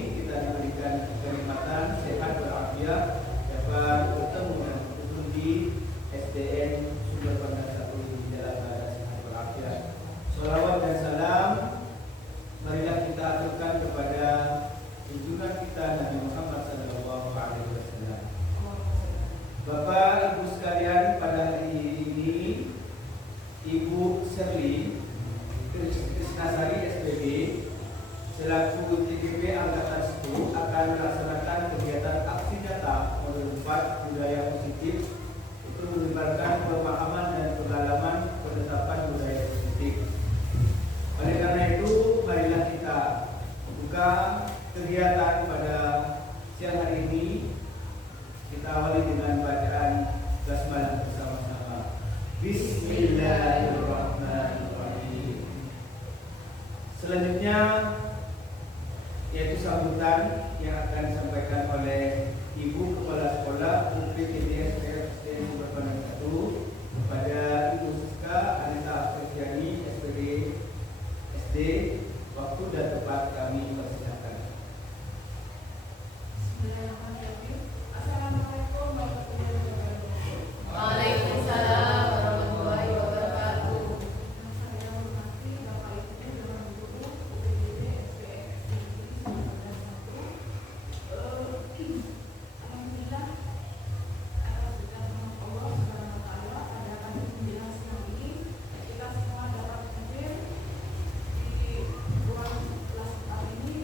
kita diberikan kenikmatan sehat walafiat dapat bertemu dan berkunjung di SDN Sumber Pandang 1 di dalam keadaan sehat walafiat. Sholawat dan salam marilah kita aturkan kepada junjungan kita Nabi Muhammad SAW. Bapak Ibu sekalian, pada hari ini Ibu Serli Krisnasari SPB selaku TGP Angkatan 10 akan melaksanakan kegiatan aksi nyata modul 4 budaya positif untuk menyebarkan pemahaman dan pengalaman penetapan budaya positif. Oleh karena itu, marilah kita buka kegiatan pada siang hari ini. Kita awali dengan bacaan basmalah bersama-sama. Bismillahirrahmanirrahim. Selanjutnya yaitu sambutan yang akan disampaikan oleh Ibu Kepala Sekolah UPTDS SDN Sumber Pandang 1 kepada Ibu Siska Anita Afriani SPD SD. Waktu dan tempat kami persilakan. Bismillahirrahmanirrahim. Assalamualaikum warahmatullahi wabarakatuh. Waalaikumsalam warahmatullahi wabarakatuh. Saya hormati Bapak Ibu Dewan Guru UPTD SDN Alhamdulillah atas berkat Allah Subhanahu wa taala pada pagi menjelang siang ini kita semua dapat hadir di ruang kelas 4 ini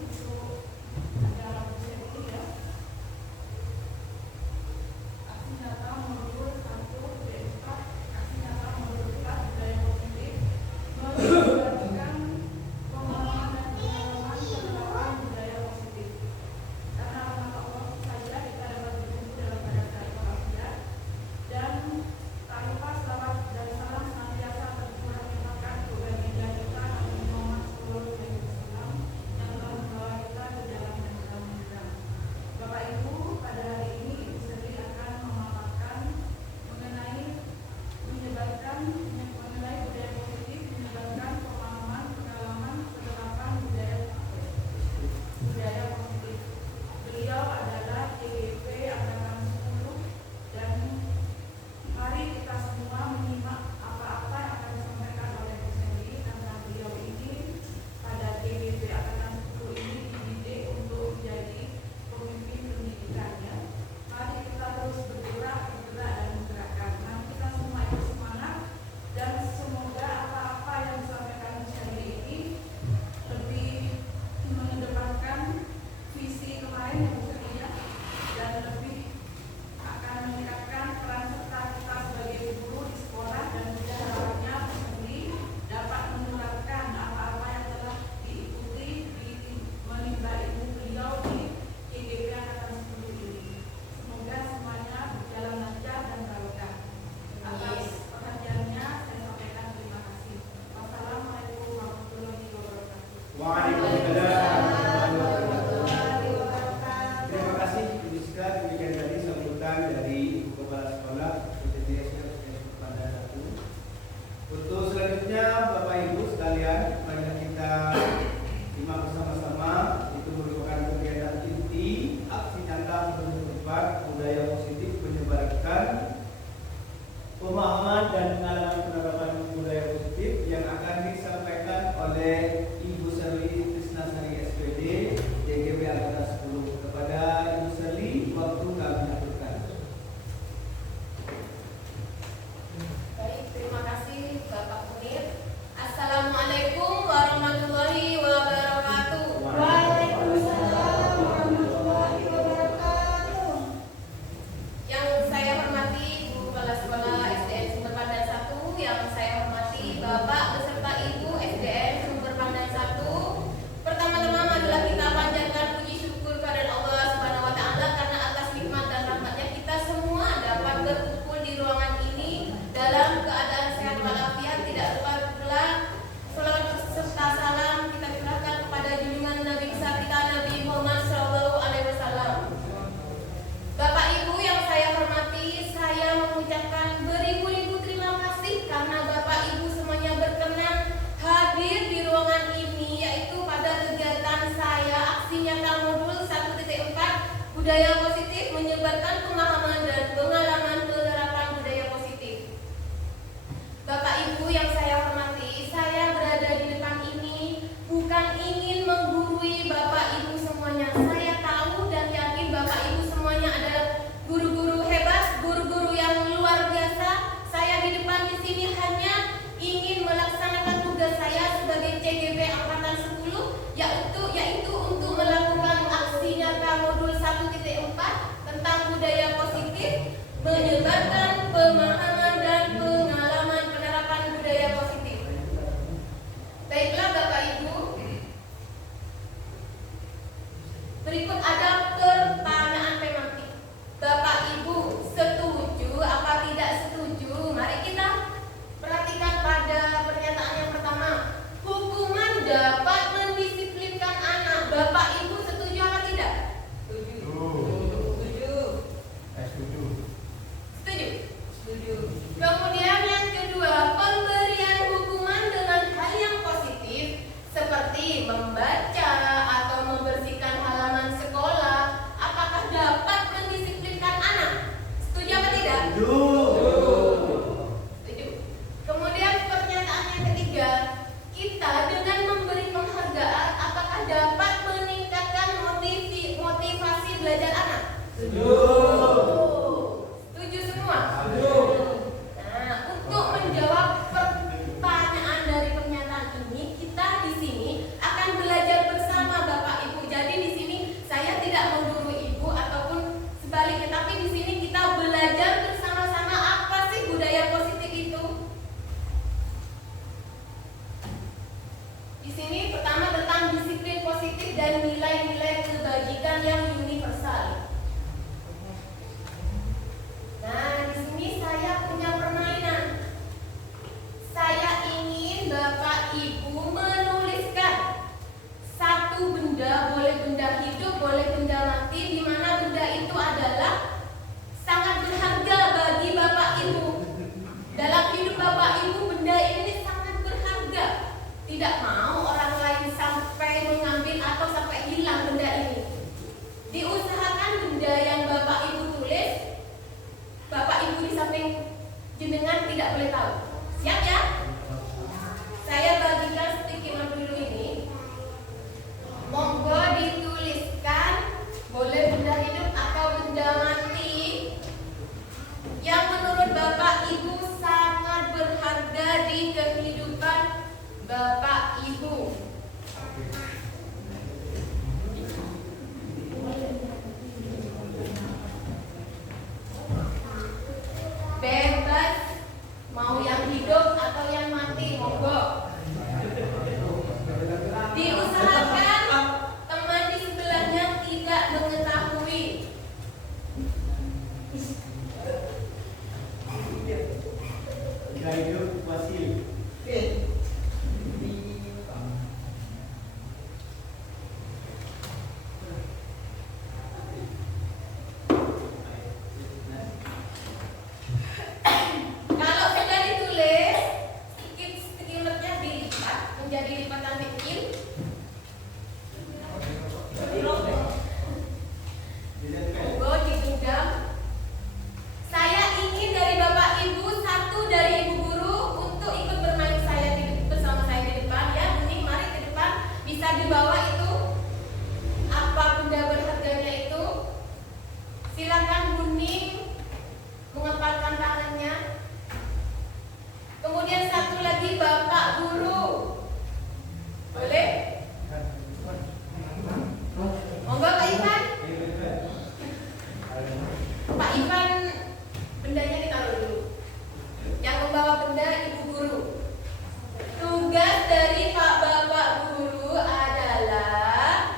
Budaya positif menyebarkan pemahaman dan pengalaman penerapan budaya positif. Bapak Ibu yang saya hormati, saya berada di depan ini bukan ingin menggurui Bapak Ibu semuanya. Saya tahu dan yakin Bapak Ibu semuanya adalah guru-guru hebat, guru-guru yang luar biasa. Saya di depan di sini hanya ingin melaksanakan tugas saya sebagai CGP Angkatan 10, yaitu untuk melakukan aksi nyata modul 1.4 tentang budaya positif, menyebarkan pemahaman dan pengalaman penerapan budaya positif. Baiklah Bapak Ibu, berikut ada pertanyaan tematik. Bapak Ibu setuju apa tidak setuju? Mari kita perhatikan pada pernyataan yang pertama. Hukuman dapat mendisiplinkan anak. Bapak Ibu setuju apa tidak? Setuju. Kemudian yang kedua, pemberian hukuman dengan hal yang positif seperti membaca atau membersihkan halaman sekolah, apakah dapat mendisiplinkan anak? Setuju apa tidak? Setuju. Kemudian pertanyaan yang ketiga, kita dengan memberi penghargaan apakah dapat meningkatkan motivasi belajar anak? Setuju semua? Nah, untuk menjawab pertanyaan dari pernyataan ini, kita di sini akan belajar bersama Bapak Ibu. Jadi di sini saya tidak menggurui Ibu ataupun sebaliknya, tapi di sini kita belajar bersama-sama apa sih budaya positif itu. Di sini pertama tentang disiplin positif dan nilai-nilai kebajikan yang universal. Nah, di sini saya punya permainan. Saya ingin Bapak Ibu menuliskan satu benda, boleh benda hidup, boleh benda mati, di mana benda itu adalah sangat berharga bagi Bapak Ibu. Dalam hidup Bapak Ibu, benda ini sangat berharga. Tidak mau orang lain sampai mengambil atau sampai hilang benda ini. Diusahakan benda yang Bapak Ibu tulis, Bapak Ibu di samping jenengan tidak boleh tahu. Siap ya? Saya bagikan sticky note dulu ini. Monggo dituliskan, boleh benda hidup atau benda mati yang menurut Bapak Ibu sangat berharga di kehidupan Bapak Ibu. Bebas mau yang hidup atau yang mati, monggo. Diusahakan teman di sebelahnya tidak mengetahui. Hidup masih. Kalau sudah ditulis, sticky note-nya dilipat menjadi lipatan kecil. Monggo digenggam. Saya ingin dari Bapak Ibu, satu dari Ibu guru untuk ikut bermain bersama saya di depan ya. Bening, mari ke depan. Bisa dibawa itu apa benda berharganya itu. Silakan Bening mengepalkan tangannya. Kemudian satu lagi Bapak Guru. Boleh? Monggo Pak Ivan. Pak Ivan, bendanya ditaruh dulu. Yang membawa benda Ibu Guru. Tugas dari Pak Bapak Guru adalah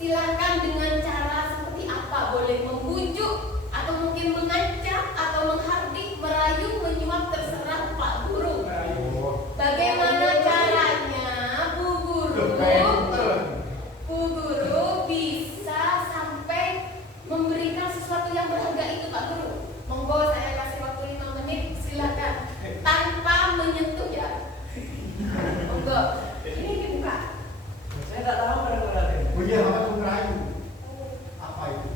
silakan dengan cara seperti apa, boleh membujuk atau mungkin mengancam atau menghardik, merayu, menyuap, terserah Pak Guru. Bagaimana caranya Bu Guru? Bu Guru bisa sampai memberikan sesuatu yang berharga itu Pak Guru. Monggo saya kasih waktu 5 menit, silakan. Tanpa menyentuh ya. Monggo. Ini dibuka. Saya tidak tahu pada berarti. Oh iya, apa itu merayu? Apa itu?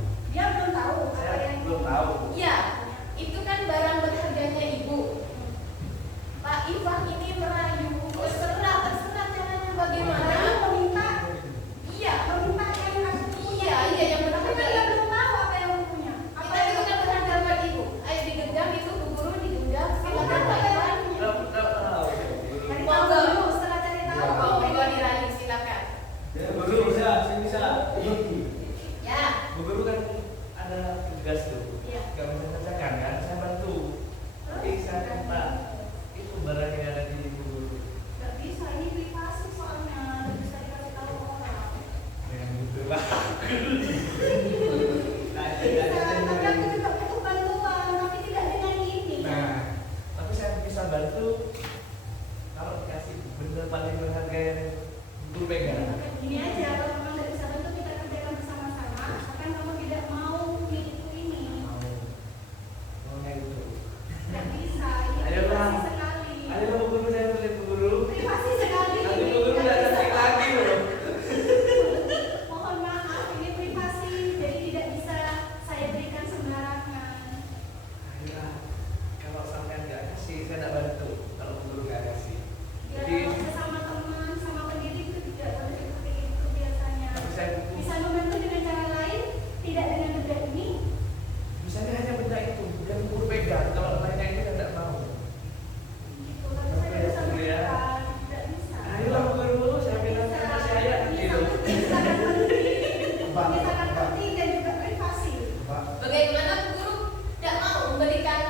Bagaimana guru tidak mau memberikan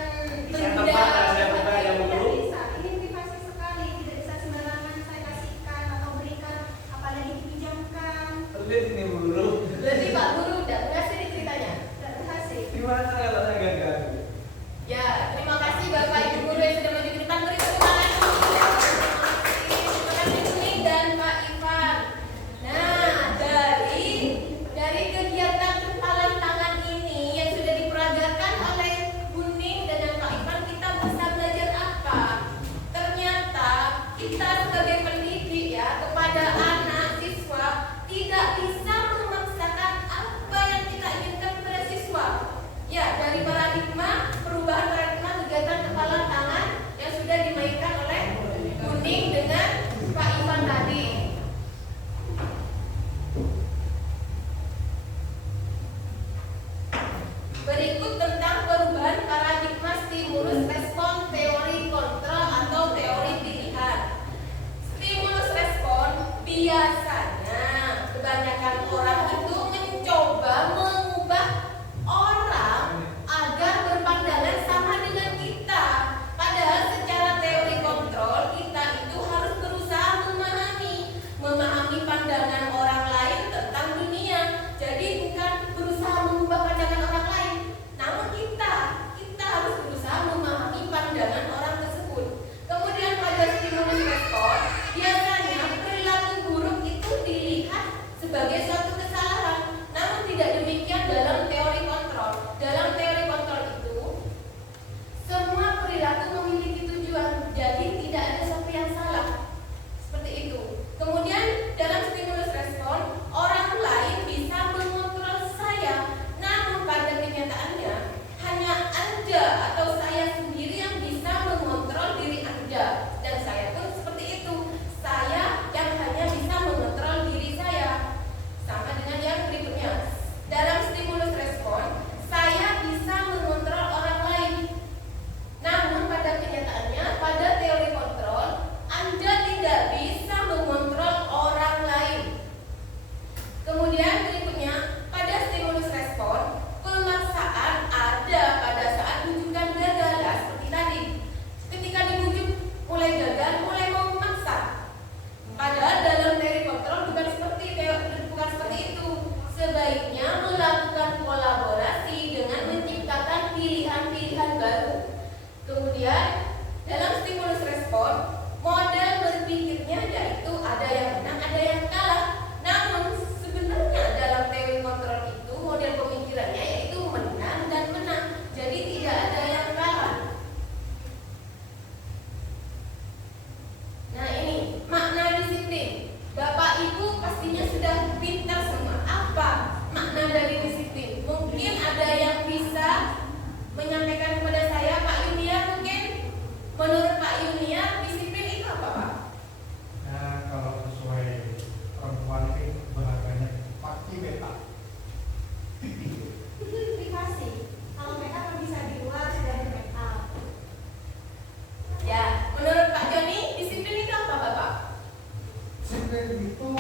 Bisa benda tempat lah saya bertanya Tidak dulu. bisa, ini privasi sekali, tidak bisa sembarangan saya kasihkan atau berikan, apalagi dipinjamkan. Pelit ini guru. Berarti Pak Guru tidak berhasil nih ceritanya. Tidak berhasil. Gimana kalau saya gagal? Ya, terima kasih Bapak Ibu guru yang sudah maju ke depan. Beri tepuk tangan. Terima kasih Kuning dan Pak Ivan. Nah, dari kegiatan kepalan tangan ini yang sudah diperagakan oleh Kuning dengan Pak Ivan, kita bisa belajar apa? Ternyata kita sebagai pendidik ya kepada anak siswa tidak bisa memaksakan apa yang kita inginkan kepada siswa. Ya, dari perubahan paradigma kegiatan kepalan tangan yang sudah dimainkan oleh Kuning dengan Pak Ivan tadi. Berikut tentang perubahan paradigma stimulus respon teori kontrol atau teori pilihan. Stimulus respon biasanya kebanyakan orang itu mencoba mengubah orang agar berpandangan sama dengan kita. Padahal secara teori kontrol kita itu harus berusaha memahami pandangan orang lain tentang dunia. Jadi bukan berusaha mengubah pandangan orang lain, namun kita harus berusaha memahami pandangan orang tersebut. Kemudian pada stimulus respon, biasanya perilaku buruk itu dilihat sebagai suatu kesalahan. Namun tidak demikian dalam teori kontrol. Dalam teori kontrol itu, semua perilaku memiliki tujuan, jadi tidak ada sesuatu yang salah. Seperti itu. Kemudian dalam stimulus respon, orang lain bisa mengontrol saya. Namun pada kenyataannya hanya Anda atau saya sendiri yang bisa mengontrol diri Anda. Dan saya pun seperti itu. Saya yang hanya bisa mengontrol diri saya. Sama dengan yang berikutnya. Dalam stimulus respon, saya bisa mengontrol orang lain. Namun pada kenyataannya, pada teori kontrol, Anda tidak bisa mengontrol orang lain. Kemudian berikutnya, pada stimulus respon, pemaksaan ada pada saat rujukan gagal. Nah, seperti tadi, ketika dibujuk mulai gagal, mulai mau memaksa. Padahal dalam teori kontrol bukan seperti itu. Sebaiknya melakukan kolaborasi dengan menciptakan pilihan-pilihan baru. Kemudian dalam stimulus respon, model berpikirnya yaitu ada yang menang, ada yang kalah. Namun sebenarnya dalam teori kontrol itu model pemikirannya yaitu menang dan menang. Jadi tidak ada yang kalah. Nah ini makna disiplin. Bapak Ibu pastinya sudah pintar semua. Apa makna dari disiplin? Mungkin ada yang bisa menyampaikan kepada saya, Pak Yunia mungkin. Menurut Pak Yunia, disiplin itu apa, Pak? Ya, kalau sesuai perempuan ini bahasanya pasti beta. Privasi. Kalau mereka kan bisa di luar sudah di make up. Ya, menurut Pak Joni, disiplin itu apa, Bapak? Disiplin itu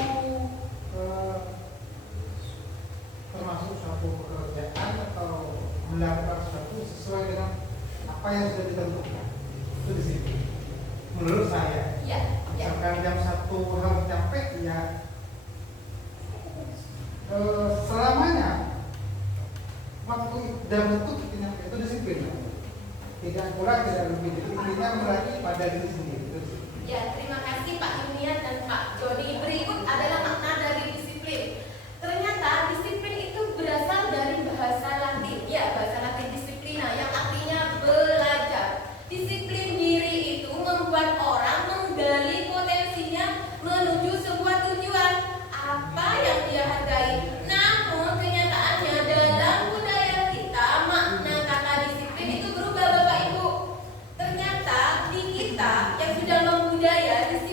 termasuk suatu pekerjaan atau melakukan sesuatu sesuai dengan apa yang sudah ditentukan. Itu disiplin. Menurut saya. Ya, ya. Misalkan jam 1 harus capek, ya selamanya waktu jam itu kita nyampe, itu disiplin. Tidak kurang, tidak lebih. Disiplinnya berarti pada diri sendiri. Itu disiplin. Ya, terima kasih Pak Yunia dan Pak Joni. Berikut adalah makna dari disiplin. Ternyata disiplin itu berasal dari bahasa Latin. Ya, bahasa Latin disiplina yang artinya belajar. Disiplin diri itu membuat orang menggali potensinya menuju sebuah tujuan. Apa yang dia hargai. Namun kenyataannya dalam budaya kita makna kata disiplin itu berubah, Bapak Ibu. Ternyata di kita yang sudah membudaya disiplin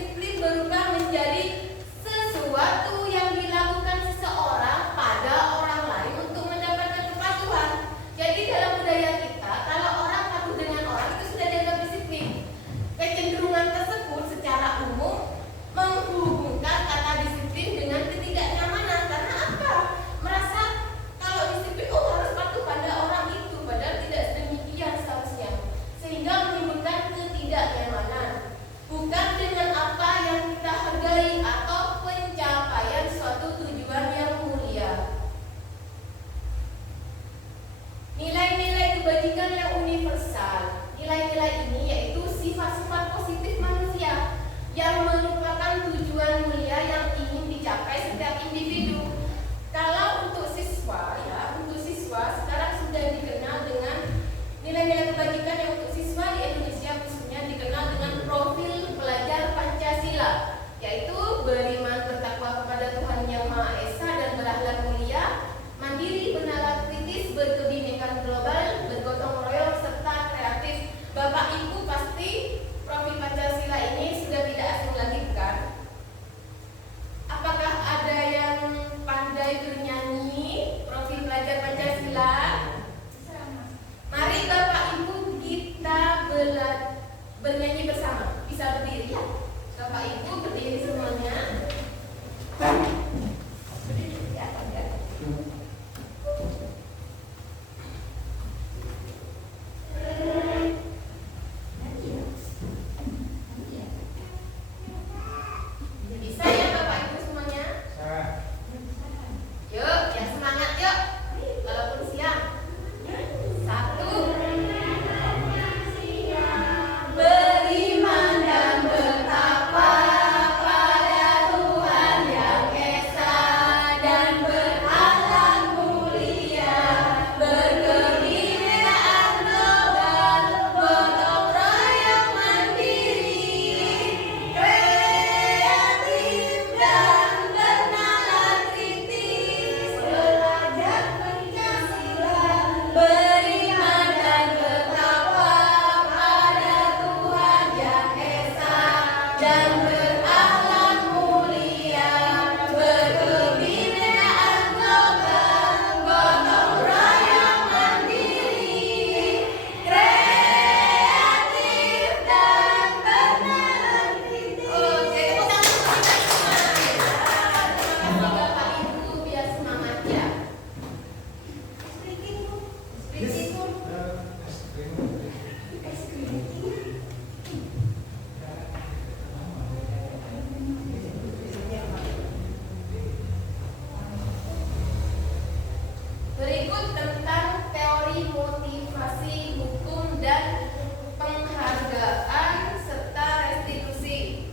Berikut tentang teori motivasi hukum dan penghargaan serta restitusi.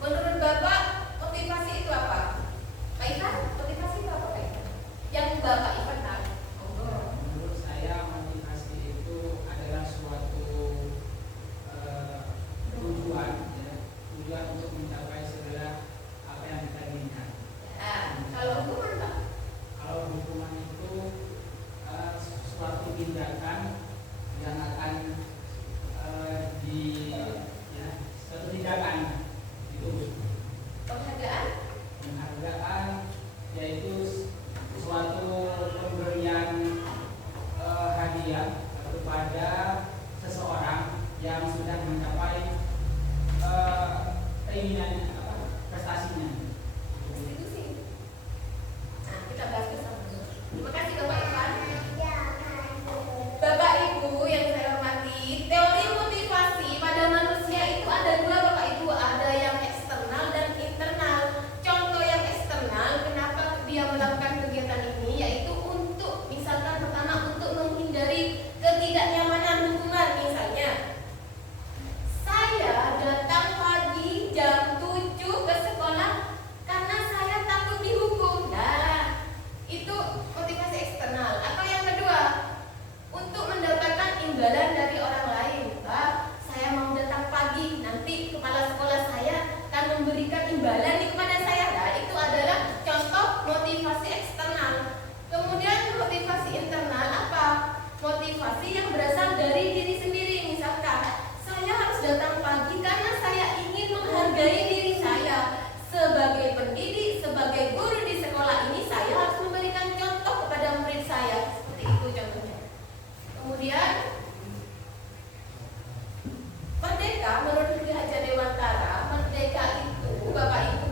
Menurut Bapak, motivasi itu apa? Pak Ivan, motivasi itu apa, Pak Ivan? Yang Bapak Ivan tahu. Menurut saya motivasi itu adalah suatu tujuan, ya, tujuan untuk mencapai segala apa yang kita inginkan. Nah, kalau hukuman Pak? Kalau hukuman itu suatu tindakan yang akan suatu tindakan itu. Penghargaan yaitu suatu pemberian hadiah kepada seseorang yang sudah mencapai keinginan prestasinya. Restitusi. Nah, kita bahas bersama. Terima kasih Bapak Ivan. Bapak Ibu yang saya hormati, teori motivasi pada manusia itu ada dua Bapak Ibu, ada yang eksternal dan internal. Contoh yang eksternal, kenapa dia melakukan kegiatan ini, yaitu untuk, misalkan pertama untuk menghindari ketidaknyamanan hubungan. Misalnya, saya datang pagi jam 7 ke sekolah karena saya takut dihukum. Nah, itu motivasi eksternal. Atau yang kedua, untuk mendapatkan imbalan dari orang lain. Pak, saya mau datang pagi, nanti kepala sekolah saya akan memberikan imbalan kepada saya. Nah, itu adalah contoh motivasi eksternal. Kemudian motivasi internal apa? Motivasi yang berasal dari diri sendiri. Misalkan, saya harus datang pagi karena saya ingin menghargai diri saya. Sebagai pendidik, sebagai guru di sekolah ini, saya harus memberikan contoh kepada murid saya. Seperti itu contohnya. Kemudian merdeka menurut Ki Hajar Dewantara, merdeka itu Bapak Ibu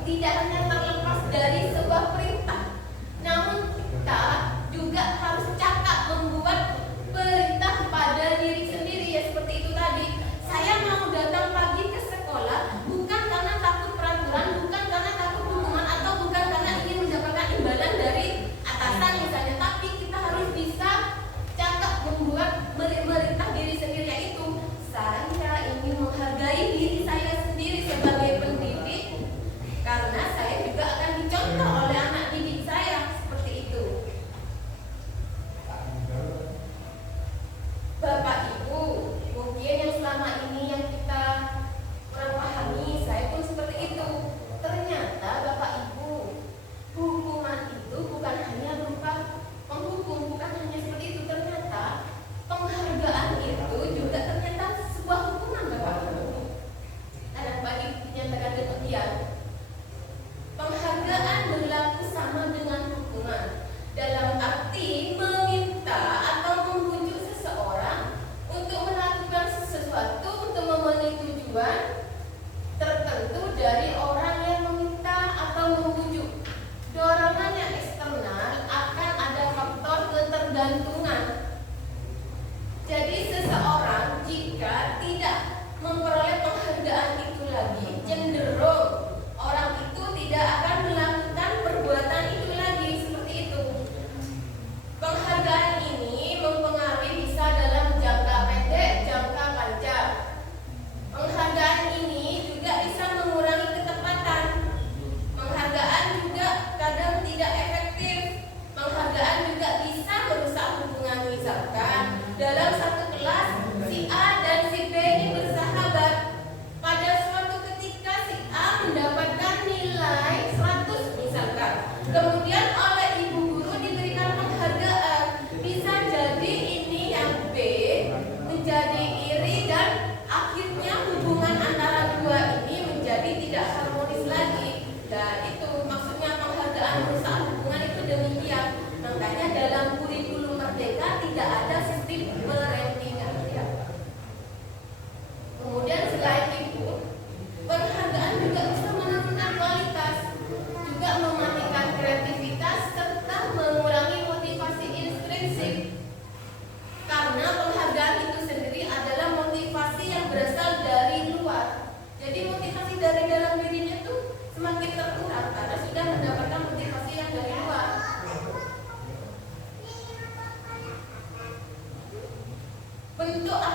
Untuk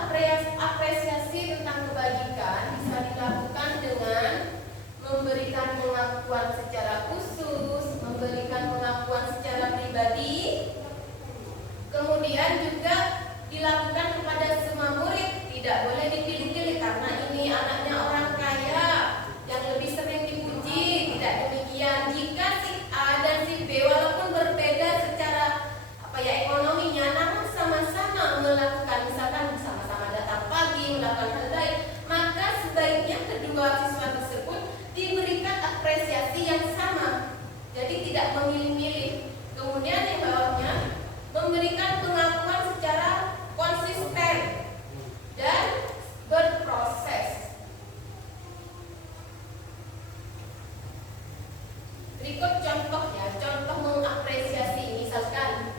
apresiasi tentang kebajikan bisa dilakukan dengan memberikan pengakuan secara khusus, memberikan pengakuan secara pribadi, kemudian juga dilakukan kepada semua murid. Tidak boleh dipilih-pilih karena ini anaknya orang kaya yang lebih sering dipuji. Tidak demikian. Jika si A dan si B walaupun berbeda secara ekonominya, namun sama-sama melakukan, misalkan sama-sama datang pagi melakukan hal baik, maka sebaiknya kedua siswa tersebut diberikan apresiasi yang sama. Jadi tidak memilih-milih. Kemudian yang bawahnya memberikan pengakuan secara konsisten dan berproses. Berikut contoh ya, contoh mengapresiasi. Misalkan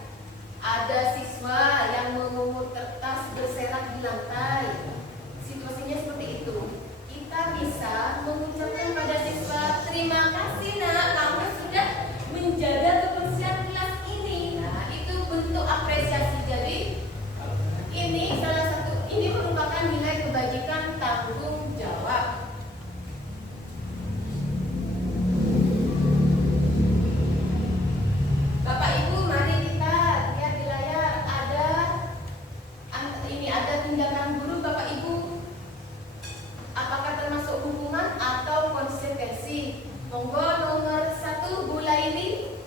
ada siswa yang memungut kertas berserak di lantai. Situasinya seperti itu. Kita bisa mengucapkan pada siswa, terima kasih nak, kamu sudah menjaga kebersihan kelas ini. Nah, itu bentuk apresiasi. Jadi ini salah satu, ini merupakan nilai kebajikan tanggung jawab. Bapak Ibu, mari kita lihat di layar, ada tindakan guru. Bapak Ibu, apakah termasuk hukuman atau konsekuensi? Monggo nomor 1 Bu Laili,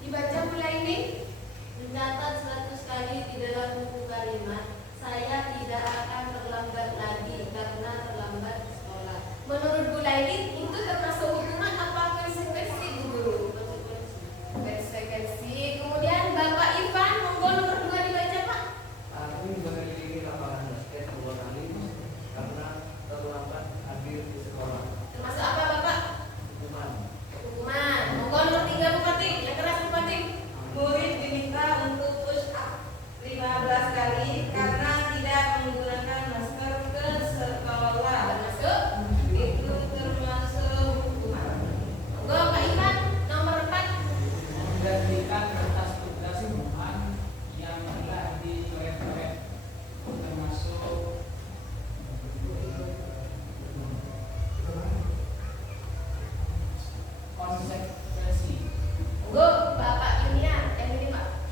dibaca Bu Laili. Mencatat 100 kali di dalam buku kalimat, saya tidak akan terlambat lagi karena terlambat di sekolah. Menurut Bu Laili itu termasuk hukuman apa konsekuensi Bu Guru? Konsekuensi. Kemudian Bapak Ivan, monggo nomor 2 dibaca Pak. Aku mengelilingi lapangan basket 2 kali karena terlambat hadir di sekolah. Termasuk apa Bapak? Hukuman. Hukuman. Monggo nomor 3 Bupati, yang keras Bupati. Murid diminta untuk push up 15 kali karena tidak menggunakan masker ke sekolah. Termasuk. Itu termasuk hukuman. Monggo Pak Ivan, nomor 4. Menggantikan kertas tugas rumah yang telah dicoret-coret, termasuk konsekuensi. Monggo Bapak Yunian, yang ini Pak.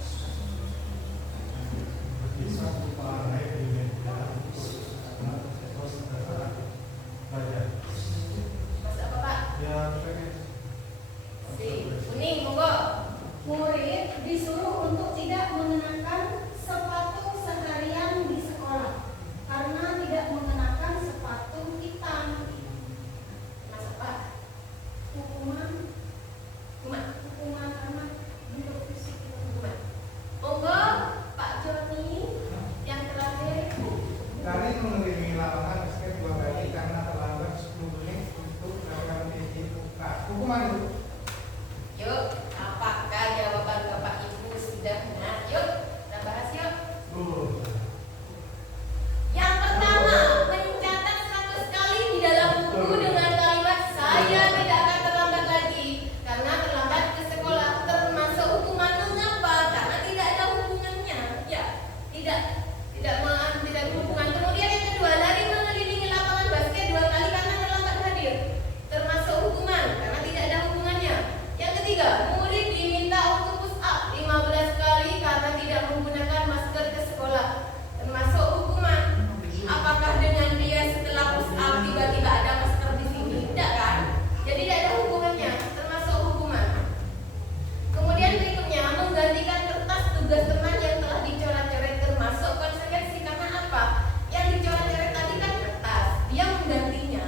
Bisa berupa naik di media, karena terus belajar. Masuk apa Pak? Ya, pengen. Si kuning, monggo. Murid disuruh untuk tidak mengenakan sepatu seharian di sekolah karena tidak mengenakan sepatu hitam. Masuk Pak. Hukuman karena bentuk fisik hukuman. Monggo Pak Joni, yang terakhir. Kali mengelilingi lapangan basket 2 kali karena terlambat 10 menit untuk melakukan PJ. Nah, hukuman itu. Yuk, apakah jawaban Bapak Ibu sudah benar? Yuk, kita bahas yuk. Yang pertama, mencatat 100 kali di dalam buku dengan kalimat saya tidak akan terlambat lagi karena terlambat ke sekolah. Termasuk hukuman. Mengapa? Karena tidak ada hubungannya. Ya, tidak berhubungan. Kemudian yang kedua, lari mengelilingi lapangan basket 2 kali karena terlambat hadir. Termasuk hukuman karena tidak ada hubungannya. Yang ketiga, murid diminta untuk push up 15 kali karena tidak menggunakan masker ke sekolah. Termasuk hukuman. Apakah dengan dia setelah push up tiba-tiba ada masker di sini? Tidak kan? Jadi tidak ada hubungannya. Termasuk hukuman. Kemudian berikutnya, menggantikan kertas tugas teman yang telah dicoret-coret. Termasuk konsekuensi. Karena apa? Yang dicoret-coret tadi kan kertas, dia menggantinya.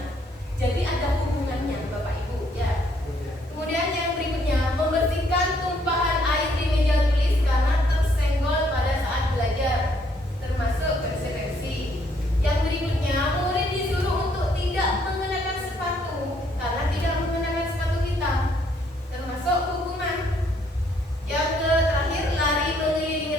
Jadi ada hubungannya Bapak Ibu ya. Kemudian yang berikutnya, membersihkan tumpahan air di meja tulis karena tersenggol pada saat belajar. Termasuk konsekuensi. Yang berikutnya, murid disuruh untuk tidak mengenakan sepatu karena tidak mengenakan sepatu hitam. Termasuk hukuman. Yang terakhir, lari mengelilingi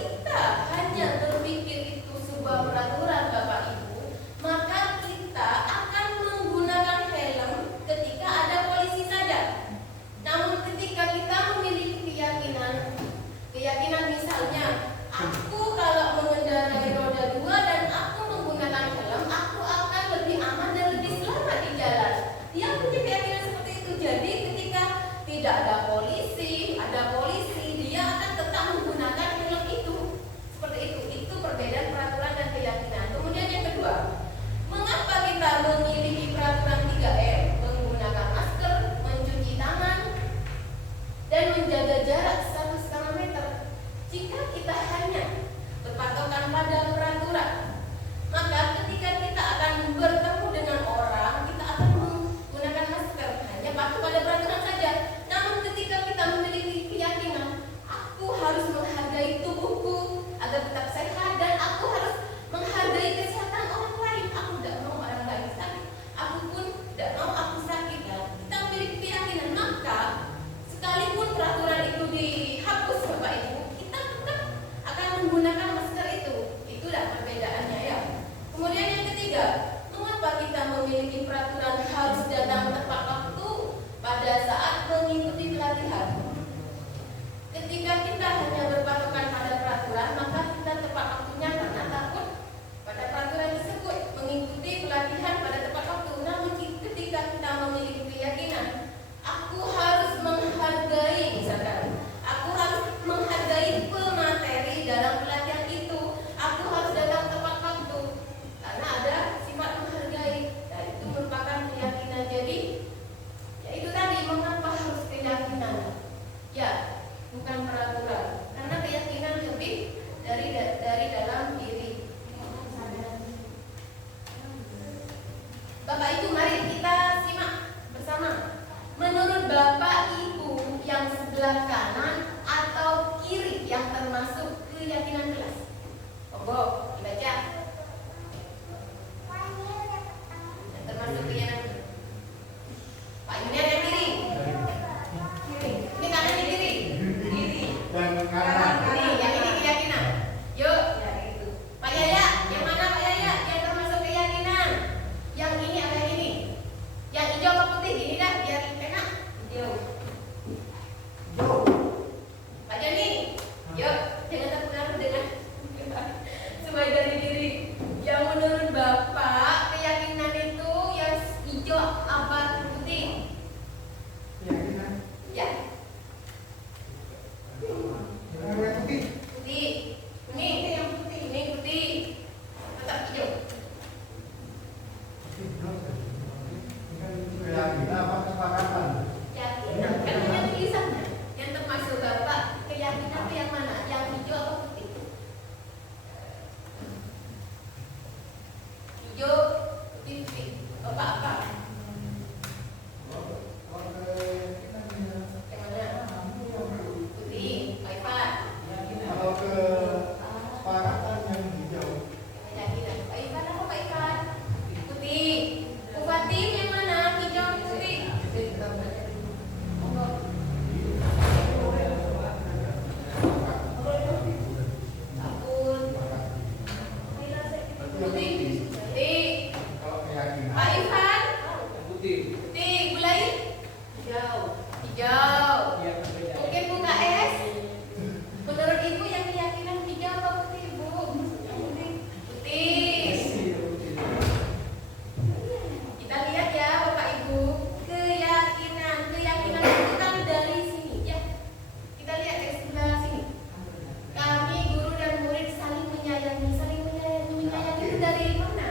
kita hanya berpikir itu sebuah peraturan Bapak Ibu, maka kita akan menggunakan helm ketika ada polisi saja. Namun ketika kita memiliki keyakinan misalnya, aku kalau mengendarai roda 2 dan aku menggunakan helm, aku akan lebih aman dan lebih selamat di jalan. Dia punya keyakinan seperti itu. Jadi ketika tidak ada polisi, dia akan tetap menggunakan helm itu. Seperti itu. Itu perbedaan peraturan dan keyakinan. Kemudian yang kedua, mengapa kita memiliki peraturan 3M? Menggunakan masker, mencuci tangan, dan menjaga jarak 1,5 meter. Jika kita hanya berpatokan pada peraturan, maka ketika kita akan bertemu dengan orang, kita akan menggunakan masker, hanya patuh pada peraturan saja. Namun ketika kita memiliki keyakinan, aku harus menghargai tubuhku agar tetap sehat, dan aku harus menghargai kesehatan orang lain. Aku tidak mau orang lain sakit, aku pun tidak mau aku sakit. Kita memiliki keyakinan, maka sekalipun peraturan itu dihapus Bapak Ibu, kita tetap akan menggunakan masker itu. Itulah perbedaannya ya. Kemudian yang ketiga, mengapa kita memiliki peraturan harus datang tepat waktu pada saat mengikuti pelatihan? Ketika kita hanya berpatokan pada peraturan, maka kita tepat waktunya karena takut pada peraturan tersebut, mengikuti pelatihan pada tepat waktu. Namun ketika kita memiliki keyakinan, aku harus menghargai, misalkan, aku harus menghargai pemateri dalam pelatihan itu, aku harus datang tepat waktu karena ada sifat menghargai. Dan itu merupakan keyakinan. Jadi ya itu tadi, mengapa harus keyakinan? Ya, bukan peraturan, karena keyakinan lebih dari dalam diri. Bapak Ibu, mari kita simak bersama. Menurut Bapak Ibu, yang sebelah kanan atau kiri yang termasuk keyakinan kelas? Monggo dibaca. Yang termasuk keyakinan. Pak Yuniar yang kiri. Ini kanan yang kiri. Dan kanan. Yang ini keyakinan. Yuk, ya itu. Pak Yaya, yang mana Pak Yaya? Yang termasuk keyakinan. Yang ini apa yang ini? Yang hijau apa putih? Ini dah biar enak. Hijau. Pak Joni, yuk, jangan terpengaruh dengan sebagai dari diri. Yang menurut Bapak, keyakinan itu yang hijau apa putih? Keyakinan. Ya, Yang putih. putih. Ini yang putih. Ini putih. Tetap hijau. Keyakinan apa kesepakatan? Yakin, kan ada tulisannya. Yang termasuk Bapak, keyakinan itu yang mana? Yang hijau apa putih? Hijau, putih, putih. Bapak apa? Yang mana? Putih, Pak Ivan. Kalau ke kesepakatan yang hijau. Keyakinan. Pak Ivan apa Pak Ivan? Putih. Bupati yang mana? Hijau atau putih? Monggo. Sabun. Putih. Putih. Kalau keyakinan. Pak Ivan. Putih. Putih. Gulai. Hijau. Hijau. Ya, perbedaan. Mungkin Bu KS. Menurut Ibu yang keyakinan hijau apa putih, Bu? Yang putih. Putih. Kita lihat ya Bapak Ibu, keyakinan itu kan dari sini ya. Kita lihat dari sebelah sini. Kami guru dan murid saling menyayangi itu dari mana?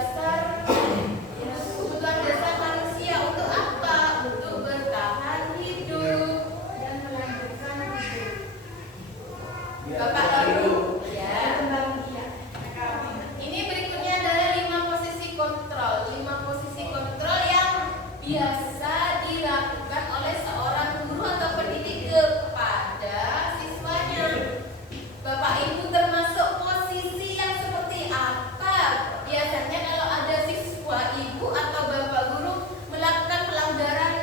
dasar kebutuhan dasar manusia untuk apa? Untuk bertahan hidup dan melanjutkan hidup. Bapak lalu, ya. Ini berikutnya adalah 5 posisi kontrol. 5 posisi kontrol yang biasa dilakukan oleh seorang guru atau pendidik kepada siswanya. Bapak Ibu termasuk posisi yang seperti apa? Biasanya kalau ada siswa ibu atau bapak guru melakukan pelanggaran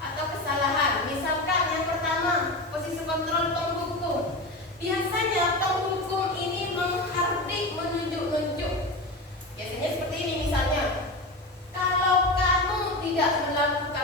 atau kesalahan, misalkan yang pertama posisi kontrol penghukum. Biasanya penghukum ini menghardik, menunjuk-nunjuk. Biasanya seperti ini misalnya, kalau kamu tidak melakukan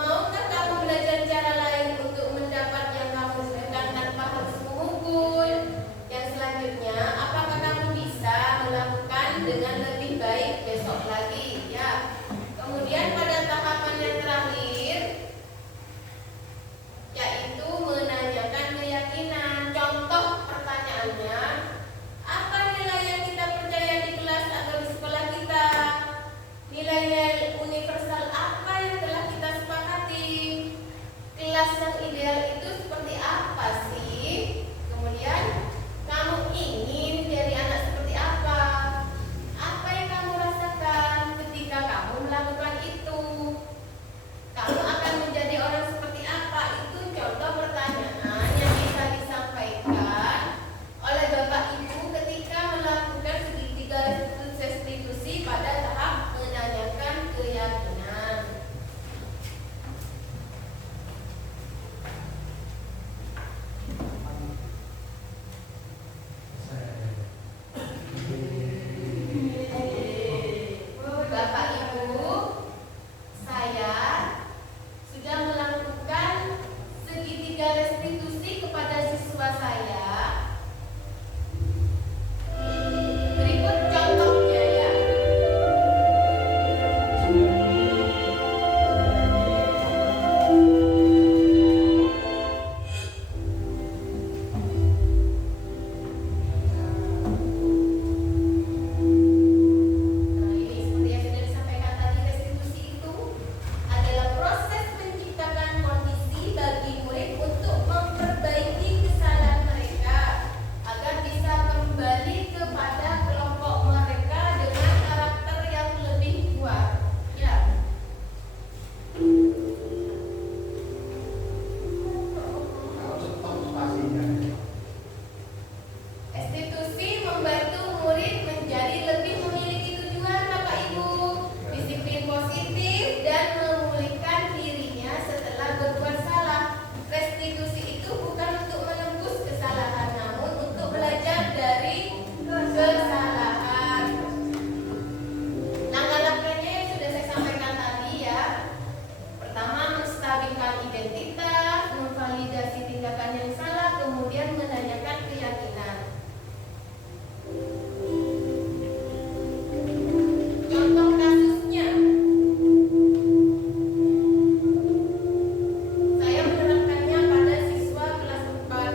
Maukah kamu belajar cara lain untuk mendapat yang kamu inginkan tanpa harus memukul? Yang selanjutnya, apakah kamu bisa melakukan dengan lebih baik besok lagi? Ya. Kemudian pada tahapan yang terakhir, yaitu menanyakan keyakinan. Contoh pertanyaannya, apa nilai yang kita percaya di kelas atau di sekolah kita? Nilai-nilai universal apa yang telah kita sepakati? Kelas yang ideal itu seperti apa sih? Kemudian, kamu ingin jadi anak seperti apa? Apa yang kamu rasakan ketika kamu melakukan itu? Kamu akan menjadi orang seperti apa? Itu contoh pertanyaan yang bisa disampaikan oleh Bapak Ibu ketika melakukan segitiga restitusi pada tahap menanyakan keyakinan. Bapak Ibu, saya sudah melakukan segitiga restitusi kepada siswa saya. Berikut contohnya ya. Nah, ini seperti yang sudah disampaikan tadi, restitusi itu adalah proses menciptakan kondisi bagi murid untuk memperbaiki kesalahan mereka agar bisa kembali kepada kelompok mereka dengan karakter yang lebih kuat. Ya. Kalau stop spasinya. Restitusi membantu murid menjadi lebih memiliki tujuan, Bapak Ibu, disiplin positif dan memulihkan dirinya setelah berbuat salah. Restitusi itu bukan untuk menembus kesalahan, namun untuk belajar dari kesalahan. Langkah-langkahnya yang sudah saya sampaikan tadi ya. Pertama, menstabilkan identitas, memvalidasi tindakan yang salah, kemudian menanyakan keyakinan. Contoh kasusnya, saya menerapkannya pada siswa kelas 4.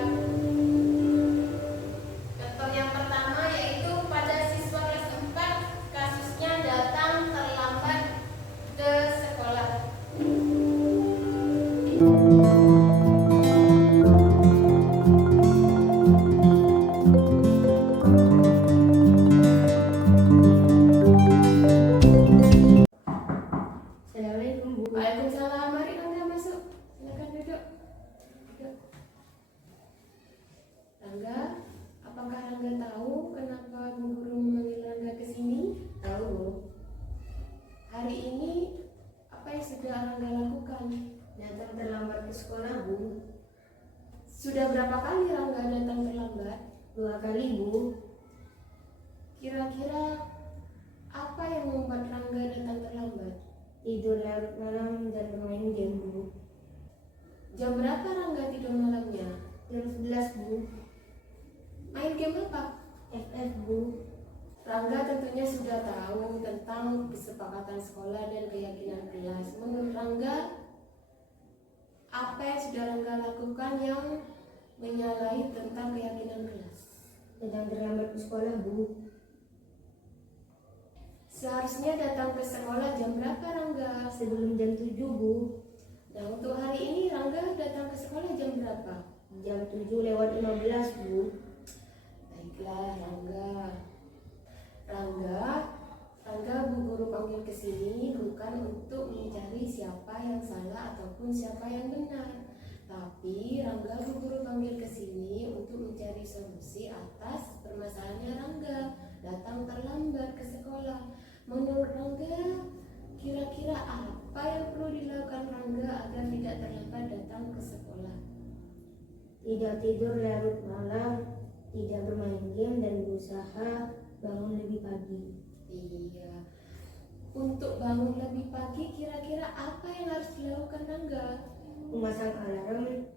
Contoh yang pertama yaitu pada siswa kelas 4, kasusnya datang terlambat ke sekolah. Assalamualaikum Bu. Waalaikumsalam, mari Rangga masuk. Silakan duduk. Duduk. Rangga, apakah Rangga tahu kenapa Bu Guru memanggil Rangga ke sini? Tahu Bu, Hari ini apa yang sudah Rangga lakukan? datang terlambat ke sekolah Bu. Sudah berapa kali Rangga datang terlambat? 2 kali Bu. Kira-kira apa yang membuat Rangga datang terlambat? Tidur larut malam dan bermain game Bu. Jam berapa Rangga tidur malamnya? Jam 11 Bu. Main game apa? FF Bu. Rangga tentunya sudah tahu tentang kesepakatan sekolah dan keyakinan kelas. Menurut Rangga, apa yang sudah Rangga lakukan yang menyalahi tentang keyakinan kelas? Datang terlambat ke sekolah Bu. Seharusnya datang ke sekolah jam berapa Rangga? Sebelum jam 7 Bu. Nah, untuk hari ini Rangga datang ke sekolah jam berapa? Jam 7:15 Bu. Baiklah Rangga, Bu Guru panggil ke sini bukan untuk mencari siapa yang salah ataupun siapa yang benar. Tapi Rangga, Bu Guru panggil ke sini untuk mencari solusi atas permasalahannya Rangga datang terlambat ke sekolah. Menurut Rangga, kira-kira apa yang perlu dilakukan Rangga agar tidak terlambat datang ke sekolah? Tidak tidur larut malam, tidak bermain game dan berusaha bangun lebih pagi. Iya. Untuk bangun lebih pagi, kira-kira apa yang harus dilakukan Rangga? memasang alarm,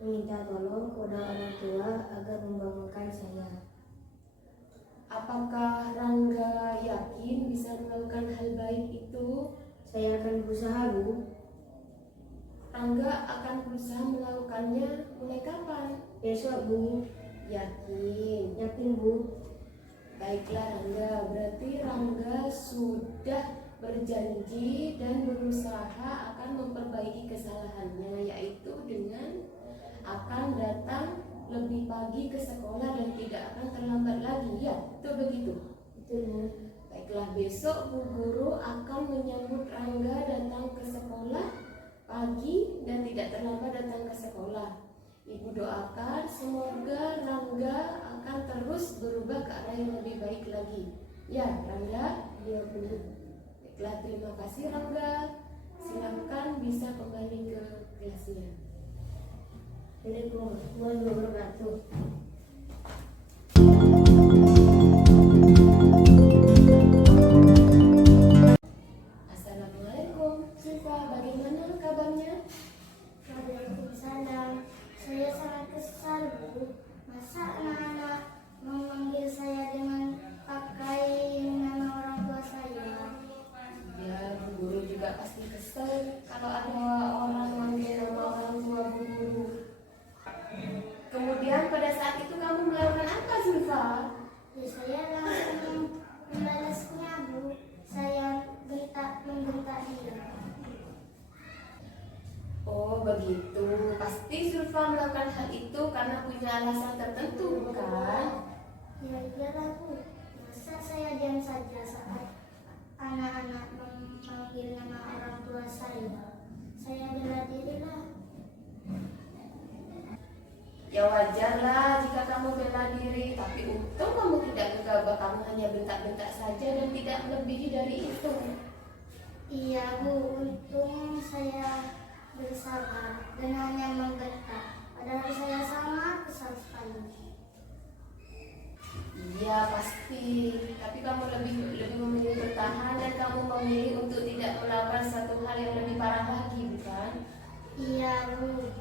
meminta tolong kepada orang tua agar membangunkan saya. Apakah Rangga yakin bisa melakukan hal baik itu? Saya akan berusaha, Bu. Rangga akan berusaha melakukannya mulai kapan? Besok, Bu. Yakin. Yakin, Bu. Baiklah Rangga, berarti Rangga sudah berjanji dan berusaha akan memperbaiki kesalahannya, yaitu dengan akan datang lebih pagi ke sekolah dan tidak akan terlambat lagi. Ya, betul begitu. Betul, Bu. Baiklah, besok Bu Guru akan menyambut Rangga datang ke sekolah pagi dan tidak terlambat datang ke sekolah. Ibu doakan semoga Rangga akan terus berubah ke arah yang lebih baik lagi. Ya, Rangga? Ya, Bu. Baiklah, terima kasih Rangga. Silakan bisa kembali ke kelasnya. Assalamualaikum warahmatullahi wabarakatuh. Assalamualaikum, Zulfa, bagaimana kabarnya? Waalaikumsalam. Saya sangat kesal, Bu. Masa anak-anak memanggil saya dengan pakai nama orang tua saya? Ya, Bu Guru juga pasti kesel kalau ada orang manggil nama orang tua Bu Guru. Kemudian pada saat itu kamu melakukan apa, Zulfa? Ya, saya langsung membalasnya, Bu. Saya membentak dia. Oh begitu, pasti Zulfa melakukan hal itu karena punya alasan tertentu, bukan? Ya iyalah, Bu. Masa saya diam saja saat anak-anak memanggil nama orang tua saya? Saya bela diri lah. Ya wajarlah jika kamu bela diri, tapi untung kamu tidak gegabah, kamu hanya bentak-bentak saja dan tidak melebihi dari itu. Iya, Bu. Untung saya bersabar dan hanya membentak. Padahal saya sangat kesal sekali. Iya pasti, tapi kamu lebih memilih bertahan dan kamu memilih untuk tidak melakukan satu hal yang lebih parah lagi, bukan? Iya, Bu.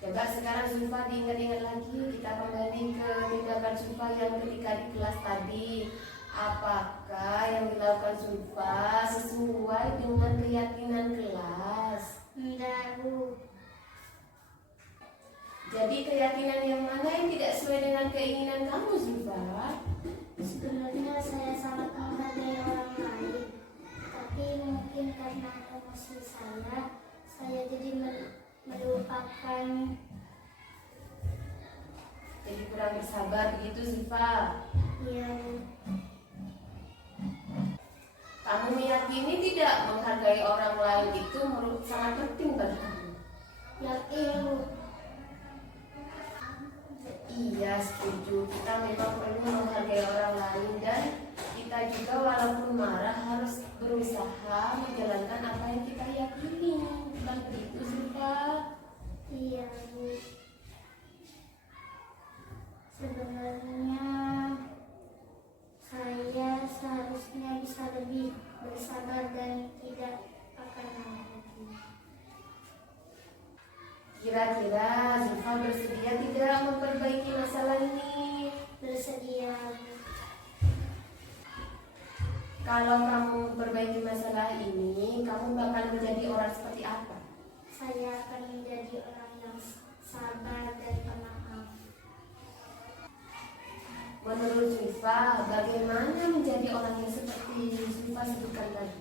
Coba sekarang Zulfa diingat-ingat lagi, kita kembali ke tindakan Zulfa yang ketika di kelas tadi. Apakah yang dilakukan Zulfa sesuai dengan keyakinan kelas? Enggak, Bu. Jadi keyakinan yang mana yang tidak sesuai dengan keinginan kamu, Zulfa? Sebenarnya saya sangat menghargai orang lain, tapi mungkin karena emosi saya jadi melupakan. Jadi kurang bersabar begitu, Zulfa. Iya, Bu. Kamu meyakini tidak menghargai orang lain itu sangat penting bagi kamu? Yakin, Bu. Iya, setuju. Kita memang perlu menghargai orang lain dan kita juga walaupun marah harus berusaha menjalankan apa yang kita yakini. Bukan begitu, Zulfa? Iya, Bu. Sebenarnya saya seharusnya bisa lebih bersabar dan tidak akan lagi. Kira-kira Zulfa bersedia tidak memperbaiki masalah ini? Bersedia, Bu. Kalau kamu memperbaiki masalah ini, kamu bakal menjadi orang seperti apa? Saya akan menjadi orang yang sabar dan pemaaf. Menurut Zulfa, bagaimana menjadi orang yang seperti Zulfa sebutkan tadi?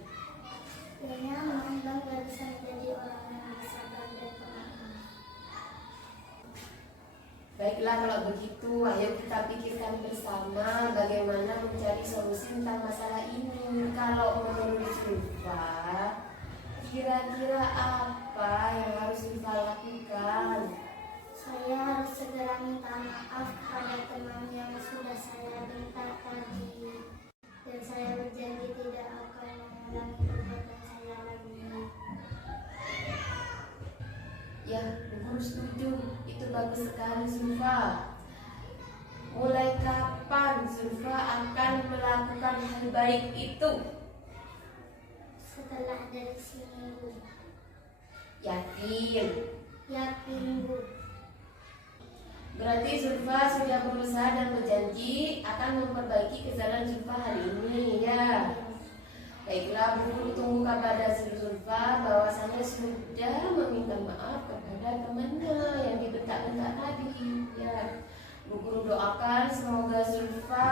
Kayaknya Mang Bang bisa menjadi orang yang sabar dan pemaaf. Baiklah kalau begitu, ayo kita pikirkan bersama bagaimana mencari solusi tentang masalah ini. Kalau menurut Zulfa, kira-kira apa yang harus Zulfa lakukan? Saya harus segera minta maaf kepada teman yang sudah saya bentak tadi. Dan saya berjanji tidak akan mengulangi perbuatan saya lagi. Ya, Bu Guru setuju. Itu bagus sekali, Zulfa. Mulai kapan Zulfa akan melakukan hal baik itu? Setelah dari sini, Bu. Yakin? Yakin, Bu. Berarti Zulfa sudah berusaha dan berjanji akan memperbaiki kesalahan Zulfa hari ini, ya. Baiklah, Bu Guru tunggu kabar dari Zulfa bahwasanya sudah meminta maaf kepada temannya yang dibentak-bentak tadi, ya. Bu Guru doakan semoga Zulfa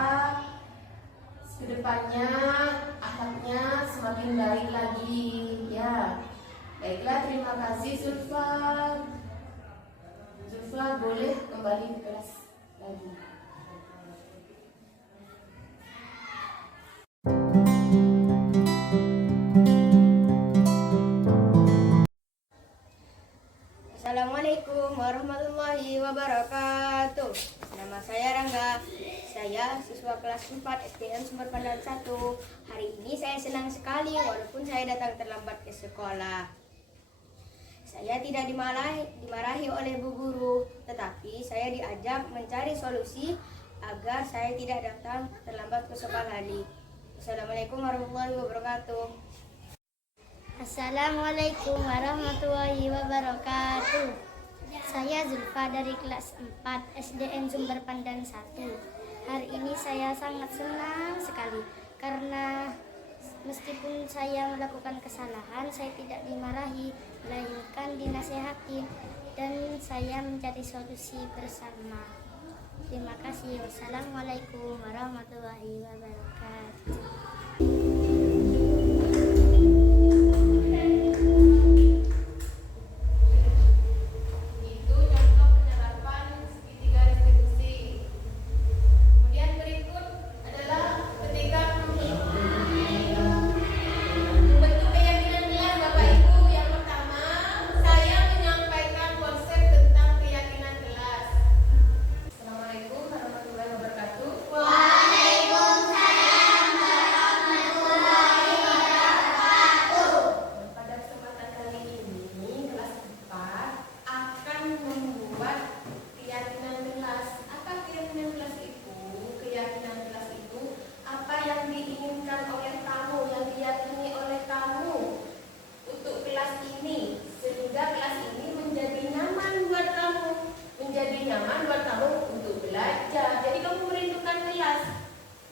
kedepannya akhlaknya semakin baik lagi, ya. Baiklah, terima kasih Zulfa. Zulfa boleh kembali ke kelas lagi. Assalamualaikum warahmatullahi wabarakatuh. Nama saya Rangga. Saya siswa kelas 4 SDN Sumber Pandan 1. Hari ini saya senang sekali walaupun saya datang terlambat ke sekolah. Saya tidak dimarahi oleh Bu Guru, tetapi saya diajak mencari solusi agar saya tidak datang terlambat ke sekolah lagi. Assalamualaikum warahmatullahi wabarakatuh. Assalamualaikum warahmatullahi wabarakatuh. Saya Zulfa dari kelas 4 SDN Sumber Pandan 1. Hari ini saya sangat senang sekali karena meskipun saya melakukan kesalahan, saya tidak dimarahi, melainkan dinasehati dan saya mencari solusi bersama. Terima kasih. Wassalamualaikum warahmatullahi wabarakatuh. Itu contoh penerapan segitiga distribusi. Kemudian berikut adalah ketika membentuk keyakinan kelas Bapak Ibu. Yang pertama, saya menyampaikan konsep tentang keyakinan kelas. Assalamualaikum warahmatullahi wabarakatuh. Pada kesempatan kali ini, kelas 4 akan membuat keyakinan kelas. Apa keyakinan kelas itu? Keyakinan kelas itu apa yang diinginkan oleh kamu, yang diyakini oleh kamu untuk kelas ini, sehingga kelas ini menjadi nyaman buat kamu, menjadi nyaman buat kamu untuk belajar. Jadi kamu merindukan kelas.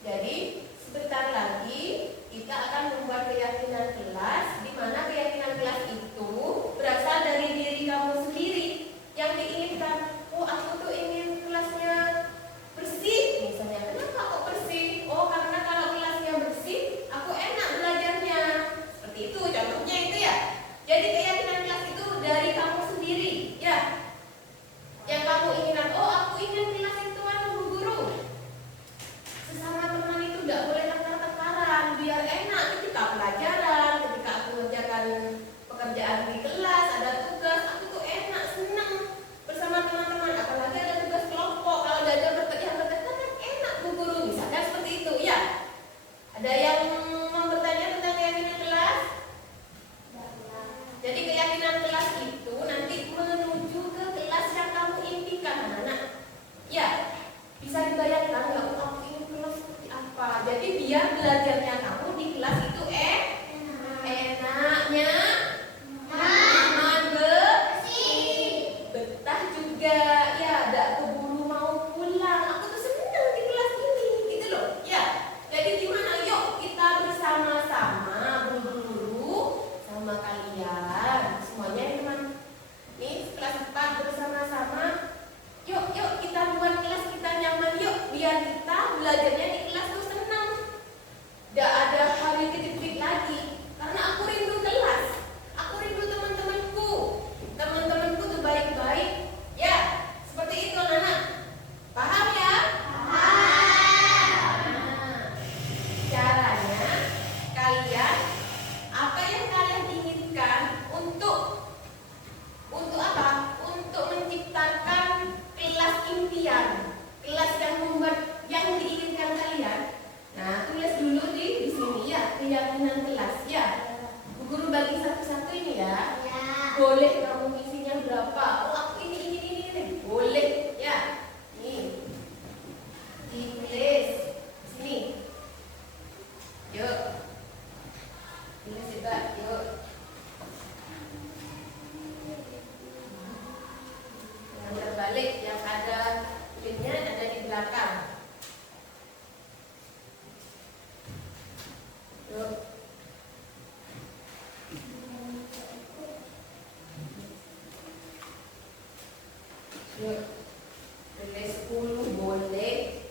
Jadi sebentar lagi kita akan membuat keyakinan kelas, di mana keyakinan kelas itu berasal dari diri kamu sendiri yang diinginkan. Oh, aku tuh ingin kelasnya bersih, misalnya. Kenapa kok bersih? Oh, karena kalau kelasnya bersih, aku enak belajarnya. Seperti itu contohnya itu, ya. Jadi keyakinan kelas itu dari kamu sendiri, ya. Yang kamu inginkan, oh aku ingin kelas itu Bu Guru. Sesama teman itu tidak boleh tengkar-tengkaran, biar enak ketika pelajaran, ketika aku mengerjakan pekerjaan di kelas, ada tugas, aku tuh enak, senang bersama teman-teman. Apalagi ada tugas kelompok, kalau belajar berteman kan enak Bu Guru, misalkan seperti itu, ya. Ada yang mau bertanya tentang keyakinan kelas? Jadi keyakinan kelas itu nanti menuju ke kelas yang kamu impikan, anak-anak. Ya, bisa dibayangkan nggak? Oh, aku ingin kelas seperti apa? Jadi biar belajarnya kamu di kelas itu enaknya, nyaman, bersih, betah juga. Ya, tidak keburu mau pulang. Aku tuh senang di kelas ini, gitu loh. Ya, jadi gimana? Yuk kita bersama-sama, Bu Guru sama kalian semuanya, ya teman. Nih kelas 4 bersama-sama. Yuk kita buat kelas kita nyaman. Yuk biar kita belajarnya di kelas tuh senang. Tidak ada hari titik-titik lagi. Karena aku rindu kelas. Aku rindu teman-temanku. Teman-temanku tuh baik-baik. Ya, seperti itu anak-anak. Paham ya? Paham. Nah, caranya kalian, apa yang kalian inginkan untuk apa? Untuk menciptakan kelas impian, kelas yang membuat yang diinginkan kalian. Nah, tulis dulu di sini, ya, keyakinan kelas, ya. Bu Guru bagi satu-satu ini, ya. Boleh kamu isinya berapa? Oh, aku ini. Boleh, ya. Nih. Ditulis sini. Yuk. Tulis juga, yuk. Yuk, tulis 10 boleh.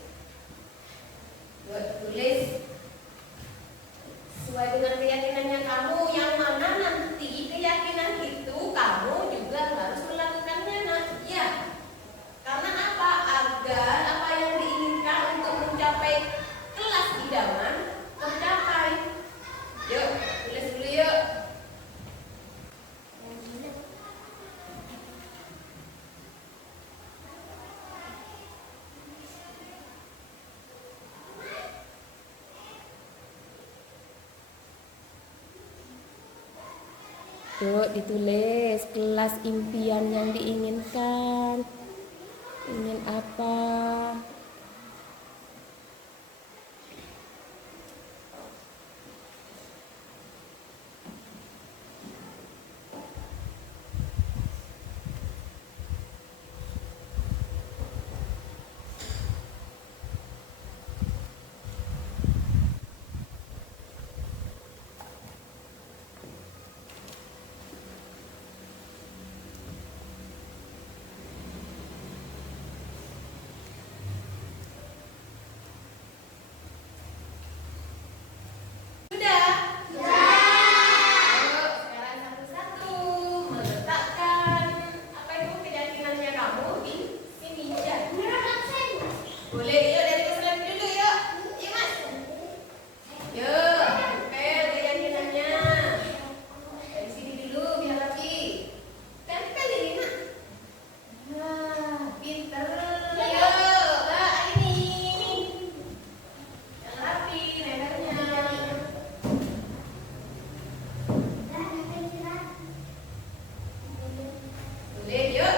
Yuk, tulis sesuai dengan keyakinannya kamu. Yang mana nanti keyakinan itu kamu juga harus melakukannya, nak. Ya. Karena apa? Agar apa yang diinginkan untuk mencapai kelas idaman tercapai. Yuk, tulis dulu yuk. Yuk, ditulis kelas impian yang diinginkan. Ingin apa? Sudah? Ayo, sekarang satu-satu meletakkan apa itu keyakinannya kamu di sini ya. Boleh, yuk dari keselan dulu yuk. Yuk mas. Yuk, tempel keyakinannya. Dari sini dulu biar rapi. Tempel ini nak. Nah, pinter. Yuk, nah ini. Yang rapi, nempelnya. Boleh, yuk.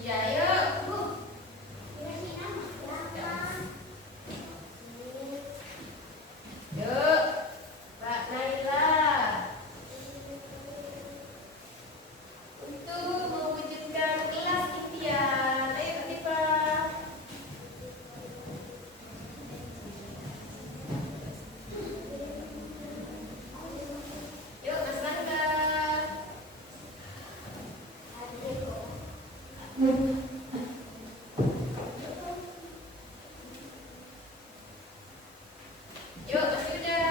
Iya, yuk. Yuk, Mbak Naila. Untuk mewujudkan kelas impian, ayo terlibat. Yuk, Mas Rangga. Yuk, Mas Yuda.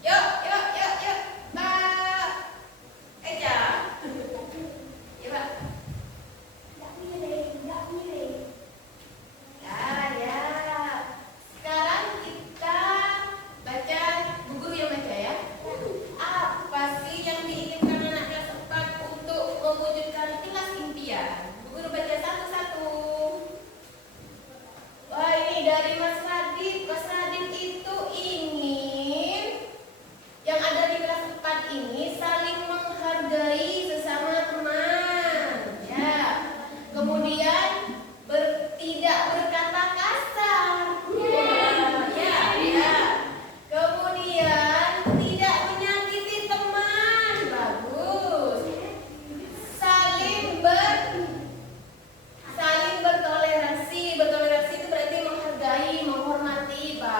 Yuk, yuk, yuk, yuk. Mbak Eja. Yuk, Mbak. Ya, ya. Sekarang kita baca, Bu Guru yang baca ya. Apa sih yang diinginkan anak kelas 4 untuk mewujudkan kelas impian? Bu Guru baca satu-satu. Wah, ini dari Mas Radit. Mas Radit itu ingin yang ada di kelas 4 ini saling menghargai sesama teman. Ya. Kemudian tidak berkata kasar. Ya, ya. Kemudian tidak menyakiti teman. Bagus. Saling bertoleransi. Bertoleransi itu berarti menghargai, menghormati. Bagus.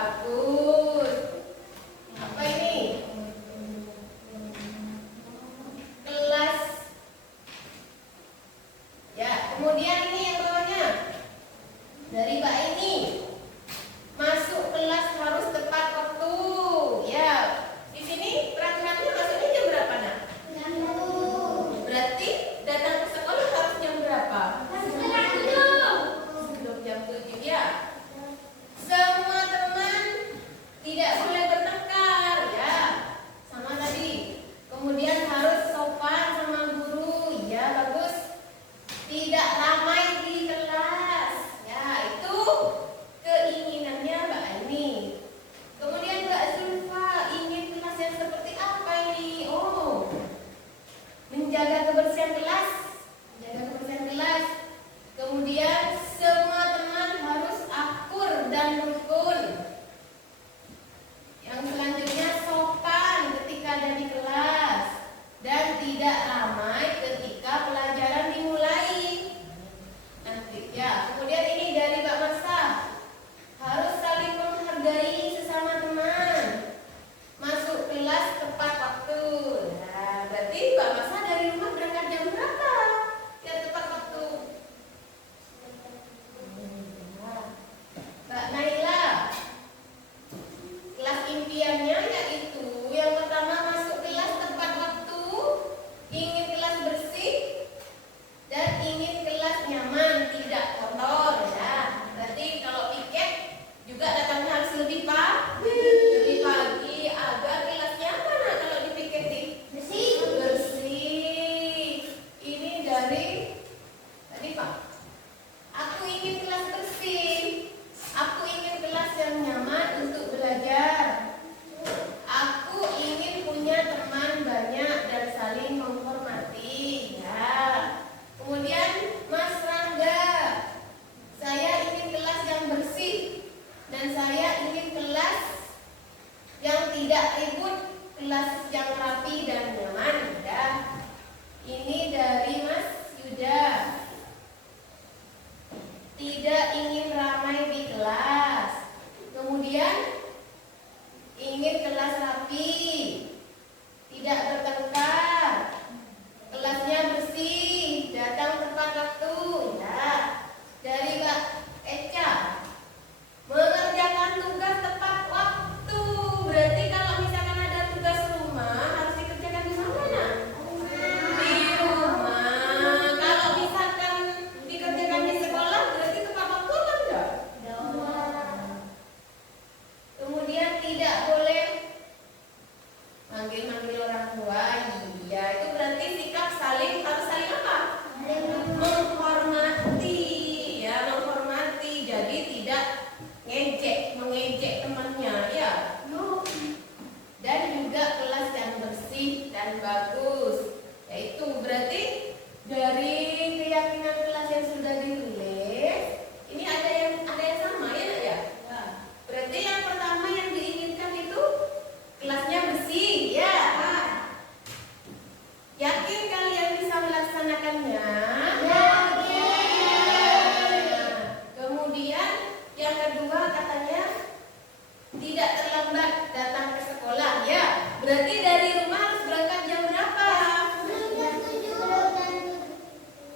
tidak terlambat datang ke sekolah ya. Berarti dari rumah harus berangkat jam berapa?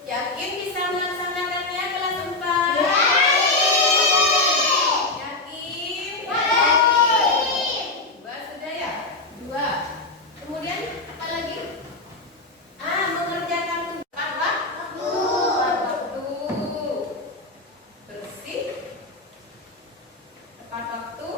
Yakin bisa melaksanakannya kelas 4? Yakin? Dua sudah ya? Dua. Kemudian apa lagi? Mengerjakan tugas waktu. Bersih. Tepat waktu.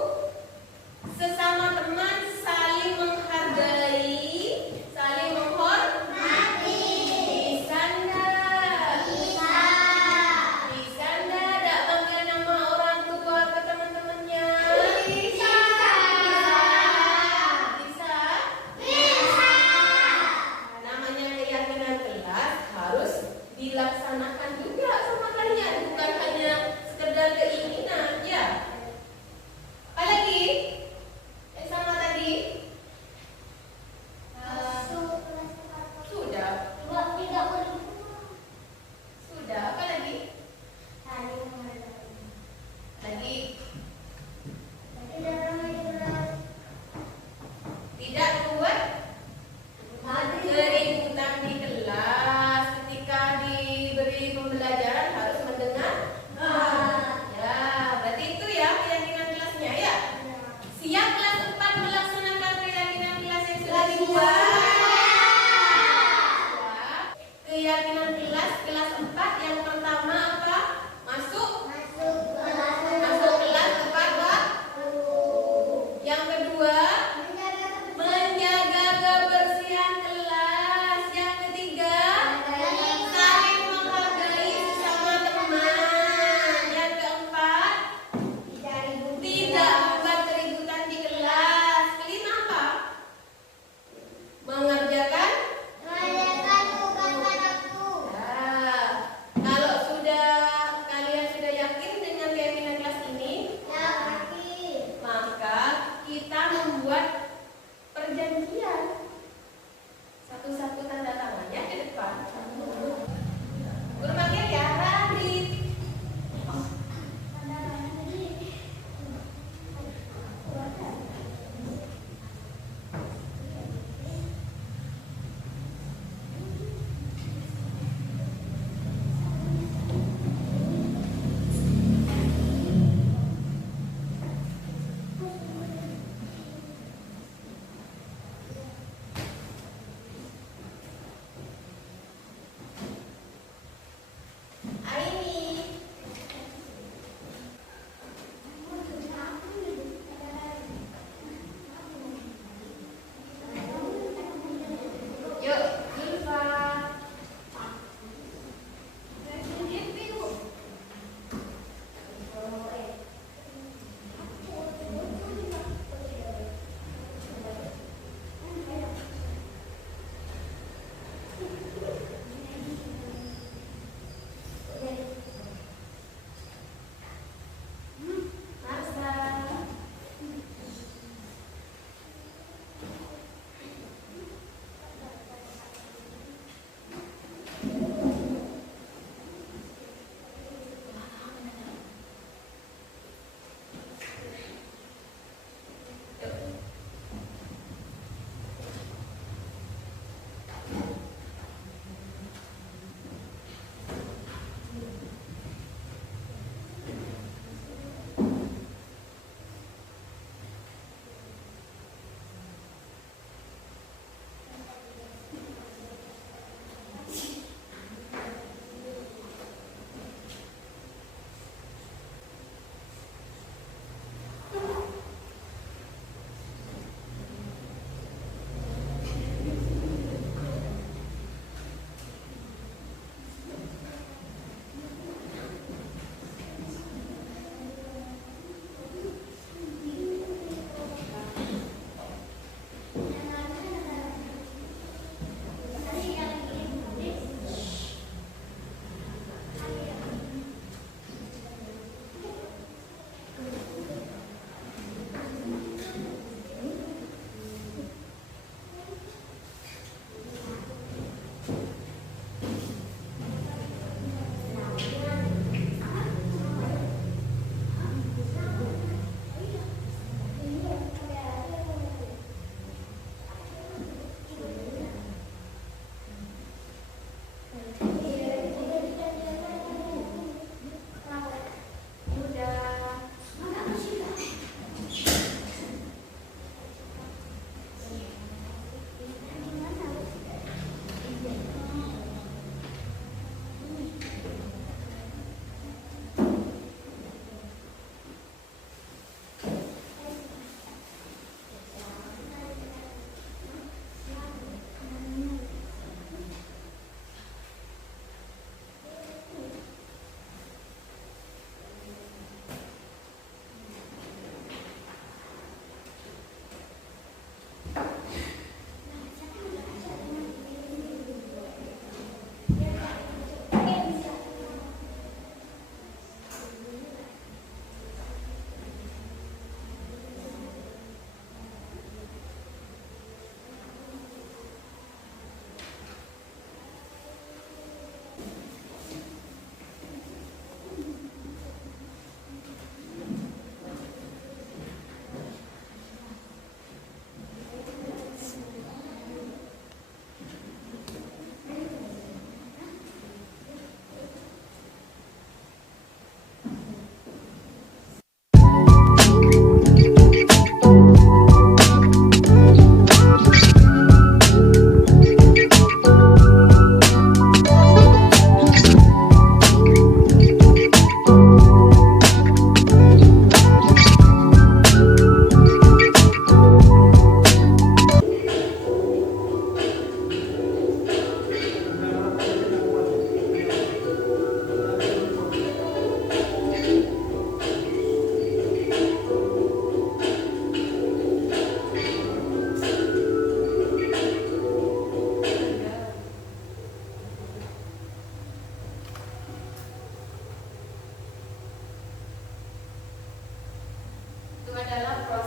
dalam proses